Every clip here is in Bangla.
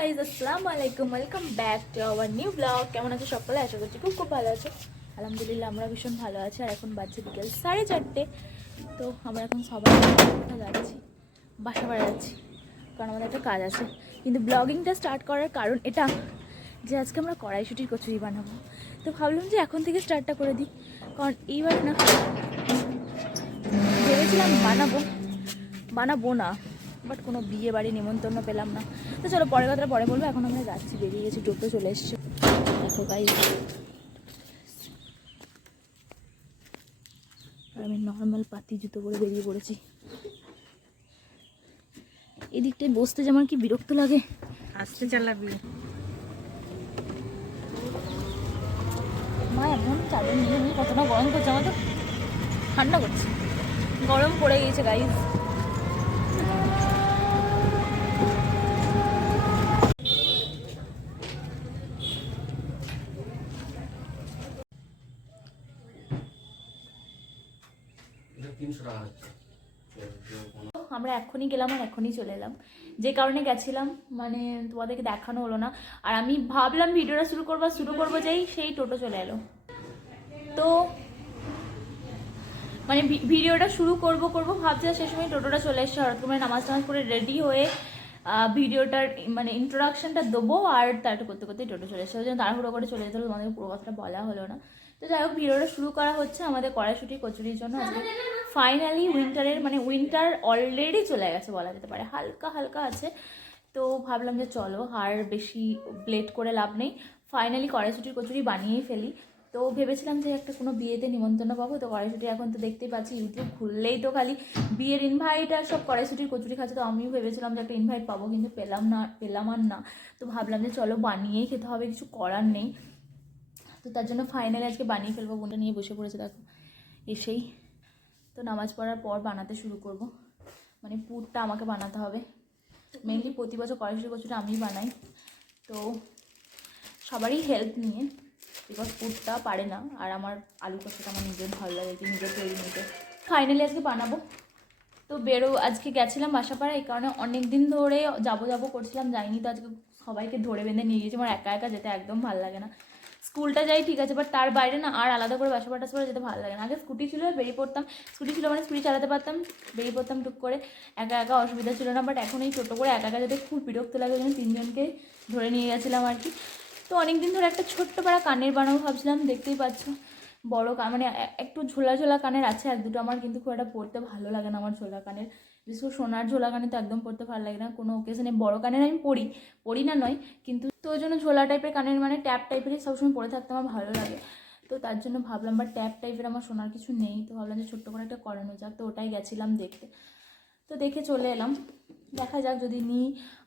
গাইজ, আসসালামু আলাইকুম, welcome back to our new blog. কেমন আছে সকলে? আশা করছি খুব খুব ভালো আছে। আলহামদুলিল্লাহ আমরা ভীষণ ভালো আছি। আর এখন বাজছে বিকেল 4:30। তো আমরা এখন সবাই যাচ্ছি, বাসা বাড়া যাচ্ছি, কারণ আমাদের একটা কাজ আছে। কিন্তু ব্লগিংটা স্টার্ট করার কারণ এটা যে আজকে আমরা কড়াইশুঁটির কচুরি বানাবো। তো ভাবলাম যে এখন থেকে স্টার্টটা করে দিই, কারণ এইবার না ভেবেছিলাম বানাবো না, বাট কোনো বিয়ে বাড়ি নিমন্ত্রণ পেলাম না। তো চলো পরের কথাটা পরে বলবো। এখন আমরা যাচ্ছি, বেরিয়ে গেছি, টোটো চলে এসছে। দেখো গাইস, আর আমি নর্মাল পাতি জুতো পরে বেরিয়ে পড়েছি। এই দিকটায় বসতে যেমন কি বিরক্ত লাগে। আসতে চালাবি মা এখন চাদর নিয়ে কতটা গরম করছে, আমাদের ঠান্ডা করছে, গরম পড়ে গেছে গাইস। আমরা এখনই গেলাম আর এখনই চলে এলাম। যে কারণে গেছিলাম মানে তোমাদেরকে দেখানো হলো না। আর আমি ভাবলাম ভিডিওটা শুরু করবো যেই সেই টোটো চলে এলো। তো মানে ভিডিওটা শুরু করবো ভাবছি, সে সময় টোটোটা চলে এসছে। হঠাৎ করে নামাজ করে রেডি হয়ে ভিডিওটার মানে ইন্ট্রোডাকশনটা দেবো, আর তারটা করতে করতে টোটো চলে এসছে। ওই জন্য তাড়াহুড়ো করে চলে যেতে হলো, তোমাদেরকে পুরো কথাটা বলা হলো না। তো যাই হোক, ভিডিওটা শুরু করা হচ্ছে আমাদের কড়াইশুঁটি কচুরির জন্য। আজকে ফাইনালি উইন্টার অলরেডি চলে গেছে বলা যেতে পারে, হালকা হালকা আছে। তো ভাবলাম যে চলো আর বেশি লেট করে লাভ নেই, ফাইনালি কড়াইশুঁটির কচুরি বানিয়েই ফেলি। তো ভেবেছিলাম যে একটা কোনো বিয়েতে নিমন্ত্রণ পাবো, তো কড়াইশুঁটি এখন তো দেখতেই পাচ্ছি ইউটিউব খুললেই তো খালি বিয়ের ইনভাইট আর সব কড়াইশুঁটির কচুরি খাচ্ছে। তো আমিও ভেবেছিলাম যে একটা ইনভাইট পাবো, কিন্তু পেলাম আর না। তো ভাবলাম যে চলো বানিয়েই খেতে হবে, কিছু করার নেই। তো তার জন্য ফাইনালি আজকে বানিয়ে ফেলবো। বোনটা নিয়ে বসে পড়েছে দেখো এসেই। তো নামাজ পড়ার পর বানাতে শুরু করব, মানে পুরটা আমাকে বানাতে হবে। মেনলি প্রতি বছর কড়াইশুঁটি কচুরি আমিই বানাই, তো সবারই হেল্প নিয়ে, বিকজ পুরটা পারে না। আর আমার আলু কষাটা আমার নিজের ভালো লাগে, কি নিজের তৈরি নিতে। ফাইনালি আজকে বানাবো। তো আজকে গেছিলাম বাসাপাড়া, এই কারণে অনেক দিন ধরে যাবো করছিলাম, যাইনি। তো আজকে সবাইকে ধরে বেঁধে নিয়ে গেছি। আমার একা একা যেতে একদম ভালো লাগে না। স্কুলটা যাই ঠিক আছে, বাট তার বাইরে না আর আলাদা করে বাসাপাড়া যেতে ভালো লাগে না। আগে স্কুটি ছিল, বেরিয়ে পড়তাম। স্কুটি ছিল মানে স্কুটি চালাতে পারতাম, বেরিয়ে পড়তাম টুক করে, একা একা অসুবিধা ছিল না। বাট এখন এই ছোটো করে একা একা যেতে খুব বিরক্ত লাগে, ওই জন্য তিনজনকে ধরে নিয়ে গেছিলাম আর কি। তো অনেকদিন ধরে একটা ছোট্ট পাড়া কানের বানাবো ভাবছিলাম, দেখতেই পাচ্ছ বড় মানে একটু ঝোলা কানের আছে এক দুটো আমার, কিন্তু খুব একটা পরতে ভালো লাগে না আমার ঝোলা কানের। বিশেষ করে সোনার ঝোলা কানে তো একদম পরতে ভালো লাগে না কোনো ওকেশনে। বড় কানের আমি পরি না নয়, কিন্তু তো ওই জন্য ঝোলা টাইপের কানের মানে ট্যাপ টাইপেরই সবসময় পরে থাকতে আমার ভালো লাগে। তো তার জন্য ভাবলাম, বা ট্যাপ টাইপের আমার সোনার কিছু নেই, তো ভাবলাম যে ছোট্ট করে একটা করানো যাক। তো ওটাই গেছিলাম দেখতে, তো দেখে চলে এলাম। দেখা যাক যদি নিই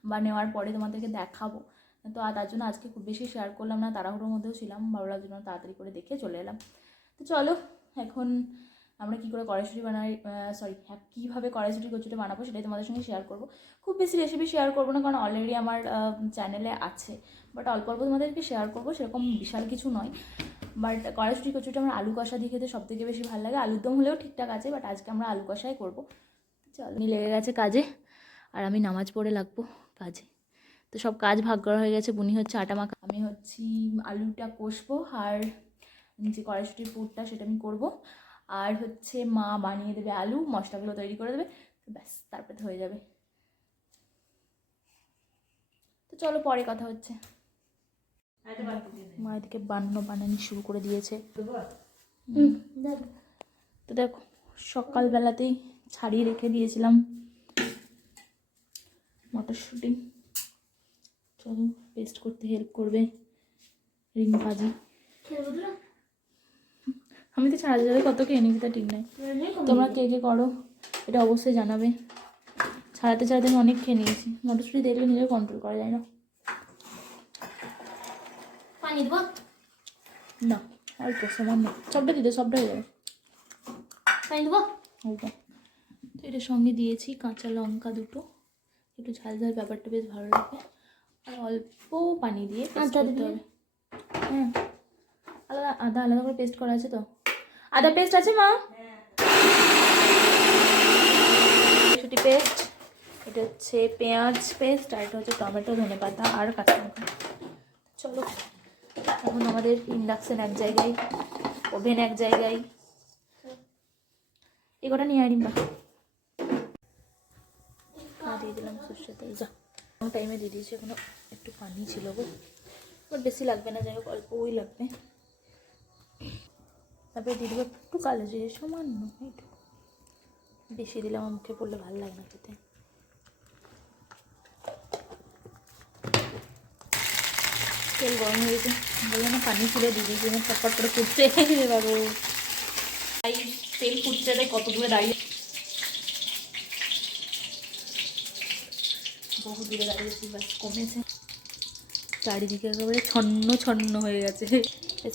বা নেওয়ার পরে তোমাদেরকে দেখাবো। তো তার জন্য আজকে খুব বেশি শেয়ার করলাম না, তাড়াহুড়োর মধ্যেও ছিলাম, ভালো লাগার জন্য তাড়াতাড়ি করে দেখে চলে এলাম। তো চলো এখন আমরা কী করে কড়াইশুঁটি কীভাবে কড়াইশুঁটি কচুরি বানাবো সেটাই তোমাদের সঙ্গে শেয়ার করবো। খুব বেশি রেসিপি শেয়ার করবো না, কারণ অলরেডি আমার চ্যানেলে আছে, বাট অল্প অল্প তোমাদেরকে শেয়ার করবো, সেরকম বিশাল কিছু নয়। বাট কড়াইশুঁটি কচুরিটা আমার আলু কষা দিয়ে খেতে সবথেকে বেশি ভালো লাগে। আলুর দম হলেও ঠিকঠাক আছে, বাট আজকে আমরা আলু কষাই করবো। চলো, লেগে গেছে কাজে, আর আমি নামাজ পড়ে লাগবো কাজে। তো সব কাজ ভাগ করা হয়ে গেছে। বুনি হচ্ছে আটা মাখা, আমি হচ্ছি আলুটা কষবো, আর যে কড়াইশুঁটির পুরটা সেটা আমি করবো। আর হচ্ছে মা বানিয়ে দেবে আলু, মশলাগুলো তৈরি করে দেবে, তো ব্যাস তারপরে হয়ে যাবে। তো চলো পরে কথা হচ্ছে। মা এদিকে বানানি শুরু করে দিয়েছে। তো দেখো সকালবেলাতেই ছাড়িয়ে রেখে দিয়েছিলাম মটরশুঁটি, চলো পেস্ট করতে হেল্প করবে রিং ভাজি। আমি তো ছাড়া যাবে কত কে এনেছি তা ঠিক নাই, তোমরা কে কে করো এটা অবশ্যই জানাবে। ছাড়াতে আমি অনেক খেয়ে নিয়েছি। মটরশুঁটি দেখলে নিজের কন্ট্রোল করা যায় না। পানি দেবো না, অল্প সামান্য, সবটা দিতে সবটা হয়ে যাবে। পানি দেবো অল্প। তো এটার সঙ্গে দিয়েছি কাঁচা লঙ্কা দুটো, একটু ঝাল ব্যাপারটা বেশ ভালো লাগে। আর অল্প পানি দিয়ে পেস্ট করতে হবে। হ্যাঁ, আদা আলাদা করে পেস্ট করা আছে। তো আদা পেস্ট আছে মা, শুটি পেস্ট এটা হচ্ছে পেঁয়াজ পেস্ট, আর এটা হচ্ছে টমেটো, ধনেপাতা আর কাঁচা লঙ্কা। চলো এখন আমাদের ইন্ডাকশন এক জায়গায়, ওভেন এক জায়গায়, এগোটা নিয়ে আনিবা দিয়ে দিলাম সর্ষের তেল। যা টাইমে দিয়ে দিয়েছি, এখনো একটু পানি ছিল গো, বাট বেশি লাগবে না, যাই হোক অল্পই লাগবে। তারপরে দিয়ে দেবো একটু কালো জিরে, সামান্য একটু, বেশি দিলে আমার মুখে পড়লে ভালো লাগে না খেতে। তেল গরম হয়ে গেছে, বললাম না পানি ছিল, দিয়ে দিয়েছি, ফটফট করে ফুটছে বাবু। তাই তেল ফুটছে, তাই কত দূরে দাঁড়িয়ে, বহু দূরে দাঁড়িয়েছি, বাস কমেছে, চারিদিকে একেবারে ছন্ন ছন্ন হয়ে গেছে।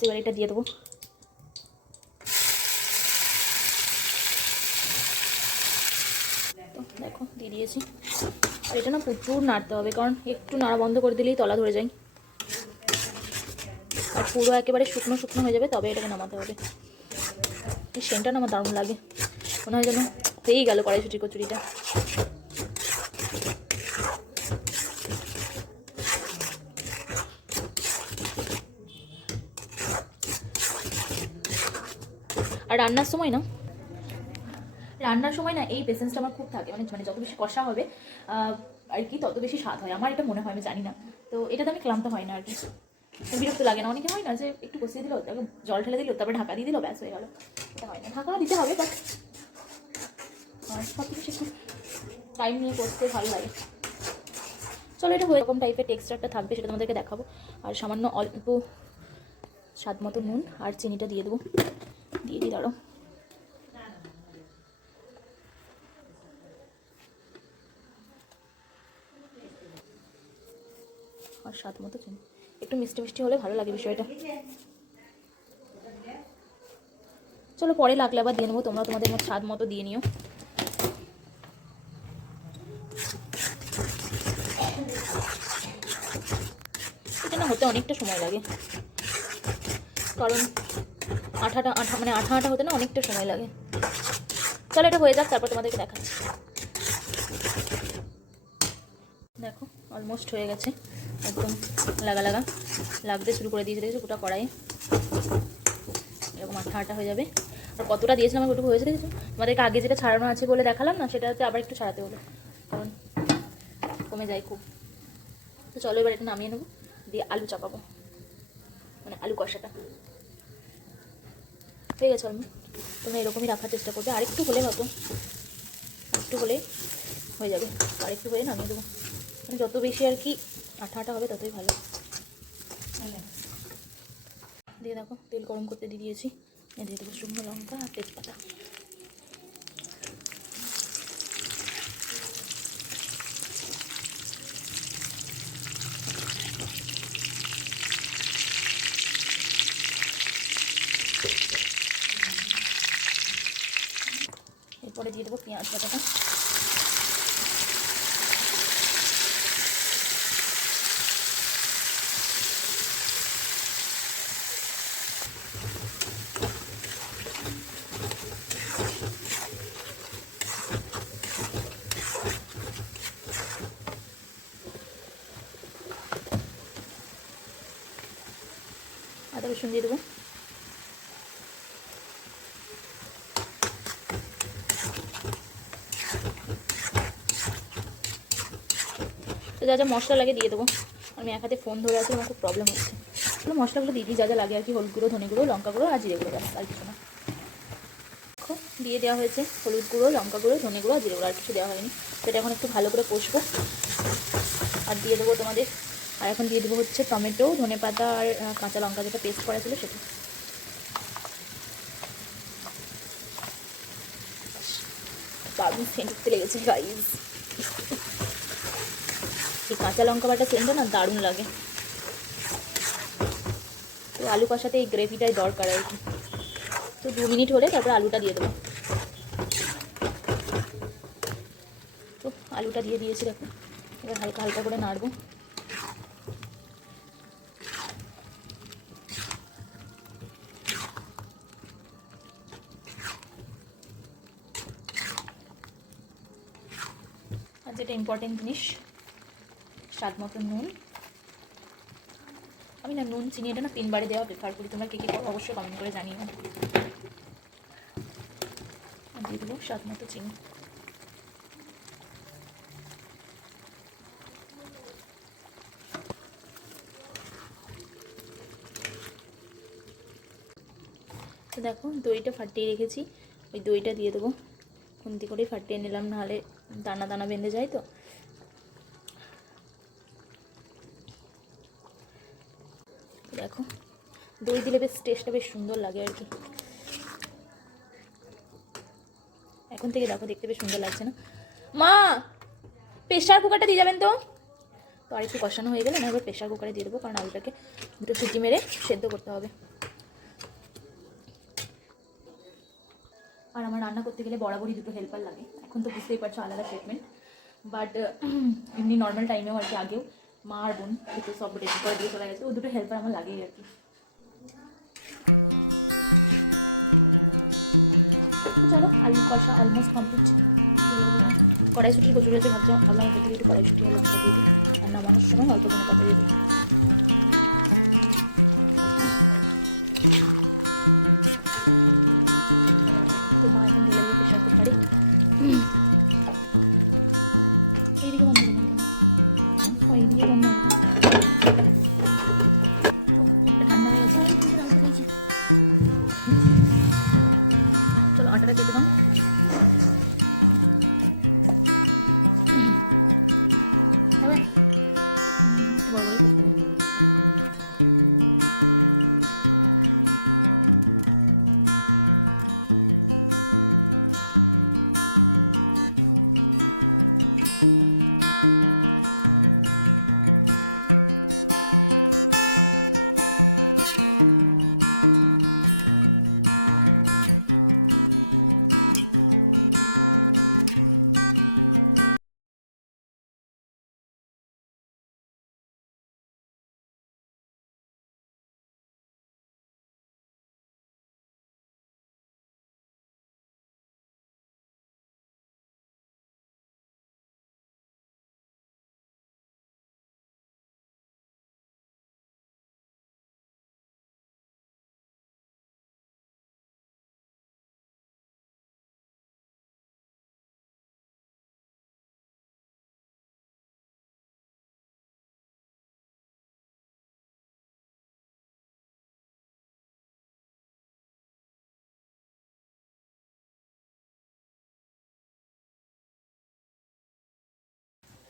এবার এটা দিয়ে দেবো। দেখো দিয়ে দিয়েছি। আর এটা না প্রচুর নাড়তে হবে, কারণ একটু নাড়া বন্ধ করে দিলেই তলা ধরে যায়, আর পুরো একেবারে শুকনো শুকনো হয়ে যাবে, তবে এটাকে নামাতে হবে। এই সেন্টটা না আমার দারুণ লাগে, মনে হয় যেন হয়েই গেল কড়াইশুঁটির কচুরিটা। আর রান্নার সময় না এই পেশেন্সটা আমার খুব থাকে, মানে যত বেশি কষা হবে আর কি তত বেশি স্বাদ হয়, আমার এটা মনে হয়, আমি জানি না। তো এটাতে আমি ক্লান্ত হয় না আর কি, বিরক্ত লাগে না। অনেকে হয় না যে একটু কষিয়ে দিল, তাকে জল ঢেলে দিল, তারপরে ঢাকা দিয়ে দিল, ব্যাস হয়ে গেল। এটা হয় না, ঢাকা দিতে হবে, বাট সব কিছু একটু টাইম নিয়ে করতে ভালো লাগে। চলো এটা হয়ে এরকম টাইপের টেক্সচারটা থাকবে, সেটা তোমাদেরকে দেখাবো। আর সামান্য অল্প স্বাদ মতো নুন আর চিনিটা দিয়ে দেবো, দিয়ে দিই, দাঁড়ো। আর স্বাদ মতো চিনি, একটু মিষ্টি মিষ্টি হলে ভালো লাগে বিষয়টা। চলো পরে লাগলে আবার দিয়ে নেবো, তোমরা তোমাদের স্বাদ মতো দিয়ে নিও। এটা না হতে অনেকটা সময় লাগে, কারণ আঠা হতে না অনেকটা সময় লাগে। চলো এটা হয়ে যাক, তারপর তোমাদেরকে দেখাচ্ছি। দেখো অলমোস্ট হয়ে গেছে, একদম লাগতে শুরু করে দিয়েছে, দেখেছো গোটা কড়াই এরকম আঠা হয়ে যাবে। আর কতটা দিয়েছিলাম আমার ওটুকু হয়েছে, দেখেছো? তোমাদেরকে আগে যেটা ছাড়ানো আছে বলে দেখালাম না, সেটা হচ্ছে আবার একটু ছাড়াতে হলো, কারণ কমে যায় খুব। তো চলো এবার এটা নামিয়ে নেবো, দিয়ে আলু চাপাবো, মানে আলু কষাটা হয়ে গেছে। তোমরা এরকমই রাখার চেষ্টা করবে, আরেকটু হলে হতো, একটু হলে হয়ে যাবে, আরেকটু হয়ে নামিয়ে দেবো, মানে যত বেশি আর কি আঠা হবে ততই ভালো। দিয়ে দেখো তেল গরম করতে দিয়ে দিয়েছি, দিয়ে দেবো শুকনো লঙ্কা আর তেজপাতা। এরপরে দিয়ে দেবো পেঁয়াজ বাটাটা, আদা রসুন দিয়ে দেবো, তো যা যা মশলা লাগে দিয়ে দেবো। আমি এক হাতে ফোন ধরে আছি, আমার খুব প্রবলেম হচ্ছে। তো মশলাগুলো দিয়ে দিই, যা যা লাগে আর কি, হলুদ গুঁড়ো, ধনে গুঁড়ো, লঙ্কা গুঁড়ো আর জিরে গুঁড়ো, ব্যাস আর কিছু না। দিয়ে দেওয়া হয়েছে হলুদ গুঁড়ো, লঙ্কা গুঁড়ো, ধনে গুঁড়ো আর জিরে গুঁড়ো, আর কিছু দেওয়া হয়নি। সেটা এখন একটু ভালো করে কষবো, আর দিয়ে দেবো তোমাদের, আর এখন দিয়ে দেবো হচ্ছে টমেটো, ধনেপাতা আর কাঁচা লঙ্কা যেটা পেস্ট করা ছিল সেটা। দারুণ সেন্ট উঠতে লেগেছে গাইস, এই কাঁচা লঙ্কা বাটা সেন্টটা না দারুণ লাগে। তো আলু কষাতে এই গ্রেভিটাই দরকার আর কি। তো 2 মিনিট হলে তারপর আলুটা দিয়ে দেবো। তো আলুটা দিয়ে দিয়েছি, দেখো এবার হালকা হালকা করে নাড়বো। আর যে এটা ইম্পর্টেন্ট জিনিস, স্বাদ মতো নুন। আমি না নুন চিনি এটা না 3 বারে দেওয়া প্রেফার করি, তোমরা কে কে করো অবশ্যই কমেন্ট করে জানিও। আর দিয়ে দেবো স্বাদ মতো চিনি। তো দেখো দইটা ফাটিয়ে রেখেছি, ওই দইটা দিয়ে দেবো। খুন্তি করেই ফাটিয়ে নিলাম, নাহলে দানা দানা বেঁধে যায়। তো দেখো দই দিলে বেশ টেস্টটা বেশ সুন্দর লাগে আর কি। এখন থেকে দেখো দেখতে বেশ সুন্দর লাগছে না? মা প্রেশার কুকারটা দিয়ে যাবেন তো। তো আর একটু কষানো হয়ে গেলে না এবার প্রেশার কুকারে দিয়ে দেবো, কারণ আলুটাকে দুটো সিটি মেরে সেদ্ধ করতে হবে। আর আমার রান্না করতে গেলে বরাবরই দুটো হেল্পার লাগে। এখন তো বুঝতেই পারছো আলাদা ট্রিটমেন্ট, বাট এমনি নর্মাল টাইমেও আর কি আগেও মা আর বোন দুটো সব রেডি করে দিয়ে চলে গেছে, ও দুটো হেল্পার আমার লাগেই আর কি। তো চলো আলু কষা অলমোস্ট কমপ্লিট। কড়াইশুটির প্রচুর আছে, ভাবলাম এর থেকে একটু কড়াইশুটি আর লঙ্কা দিয়ে দিই, আর নামানোর সময় অল্প কোনো কথা দিয়ে দিই। তো মা এখন ঢেলে দেবে প্রেশার কুকারে। এইদিকে বন্ধ করবেন কেন? এইদিকে বন্ধ করবেন। ঠান্ডা হয়ে গেছে, চলো আটাটা কেটে দাও। হবে একটু বড় করে করতে হবে।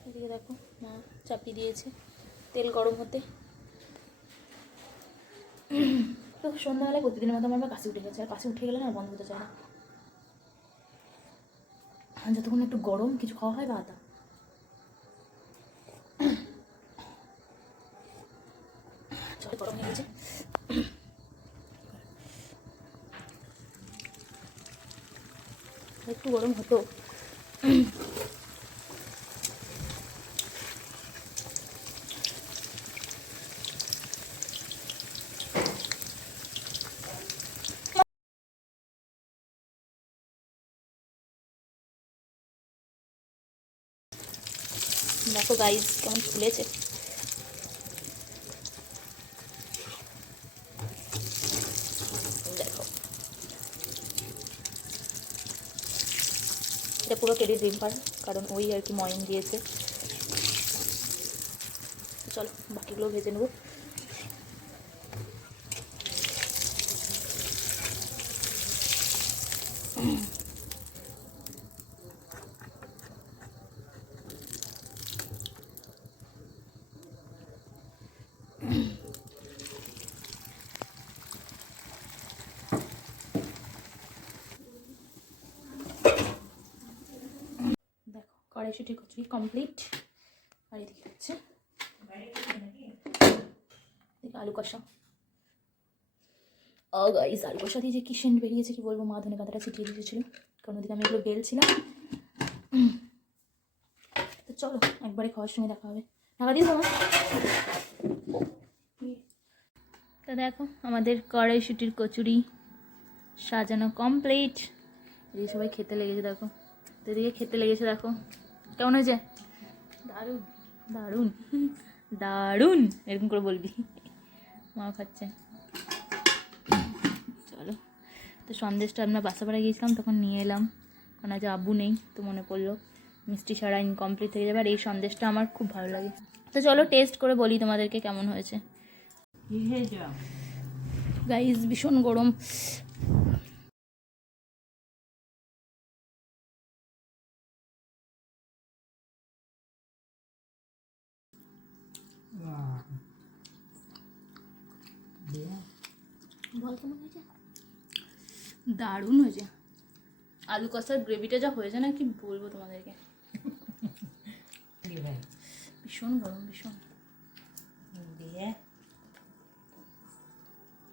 এদিকে দেখো মা চাপিয়ে দিয়েছে তেল গরম হতে। তো সন্ধ্যাবেলায় প্রতিদিনের মতো আমার কাশি উঠে গেছে, আর কাশি উঠে গেলে না বন্ধ হতে চায় না। যতক্ষণ একটু গরম কিছু খাওয়া হয় বা আদা। চলে গরম হয়ে গেছে, একটু গরম হতো। দেখো গাইজ কেমন ফুলেছে। দেখো এটা পুরো কেডি ড্রিম পার, কারণ ওই আর কি ময়ন দিয়েছে। চলো বাকিগুলো ভেজে নেবো। দেখো কড়াইশুঁটি কচুরি কমপ্লিট, আর এদিকে হচ্ছে আলু কষা। ও গাইস আলু কষা দিয়ে যে কি সেন্ট বেরিয়েছে কি বলবো, মা ধনে পাতাটা ছিটিয়ে দিয়েছিল, কারণ ওদিকে আমি এগুলো বেলছিলাম। তো চলো একবারে খাওয়ার সময় দেখা হবে। ঢাকা দিয়ে তোমার। তো দেখো আমাদের কড়াইশুঁটির কচুরি সাজানো কমপ্লিট। এদিকে সবাই খেতে লেগেছে দেখো, তো এদিকে খেতে লেগেছে দেখো কেমন হয়েছে। দারুণ দারুণ দারুণ এরকম করে বলবি। মা খাচ্ছে। চলো, তো সন্দেশটা আমরা বাসাপাড়ায় গিয়েছিলাম তখন নিয়ে এলাম, কারণ আজ আব্বু নেই, তো মনে পড়লো মিষ্টি ছাড়া ইনকমপ্লিট থেকে যাবে। আর এই সন্দেশটা আমার খুব ভালো লাগে। তো চলো টেস্ট করে বলি তোমাদেরকে কেমন হয়েছে। গাইস ভীষণ গরম। বল কেমন হয়েছে? দারুণ হয়েছে। আলু কষার গ্রেভিটা যা হয়েছে না, কি বলবো তোমাদেরকে। ভীষণ গরম, ভীষণ।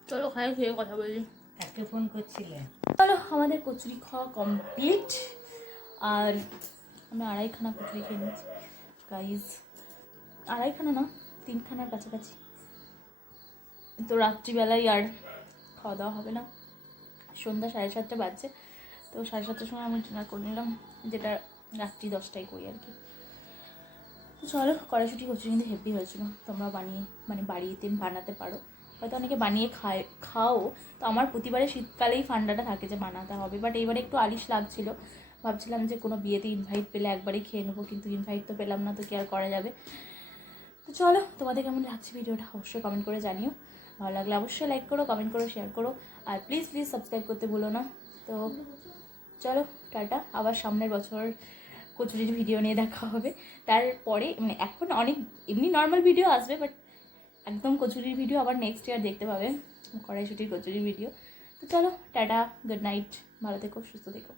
চলো খাই, খেয়ে কথা বলি। কাকে ফোন করছিলে? চলো, আমাদের কচুরি খাওয়া কমপ্লিট। আর আমি আড়াইখানা কচুরি খেয়ে নিচ্ছি গাইজ। আড়াইখানা না, 3খানার কাছাকাছি। তো রাত্রিবেলায় আর খাওয়া দাওয়া হবে না, সন্ধ্যা 7:30 বাজছে। তো 7:30টার সময় আমি ডিনার করে নিলাম, যেটা রাত্রি 10টায় করি আর কি। তো চলো, কড়াইশুঁটি কচুরি কিন্তু হেভি হয়েছিল। তোমরা বাড়িতে বানাতে পারো, হয়তো অনেকে বানিয়ে খাও। তো আমার প্রতিবারে শীতকালেই ফান্ডাটা থাকে যে বানাতে হবে, বাট এইবারে একটু আলিশ লাগছিল। ভাবছিলাম যে কোনো বিয়েতে ইনভাইট পেলে একবারই খেয়ে নেবো, কিন্তু ইনভাইট তো পেলাম না, তো কি আর করা যাবে। তো চলো, তোমাদের কেমন লাগছে ভিডিওটা অবশ্যই কমেন্ট করে জানিও। ভালো লাগলে অবশ্যই লাইক করো, কমেন্ট করো, শেয়ার করো, আর প্লিজ সাবস্ক্রাইব করতে ভুলো না। তো চলো টাটা, আবার সামনের বছর কচুরির ভিডিও নিয়ে দেখা হবে। তারপরে এখন অনেক এমনি নর্মাল ভিডিও আসবে, বাট একদম কচুরির ভিডিও আবার নেক্সট ইয়ার দেখতে পাবে, কড়াইশুঁটির কচুরির ভিডিও। তো চলো টাটা, গুড নাইট, ভালো থেকো, সুস্থ থেকো।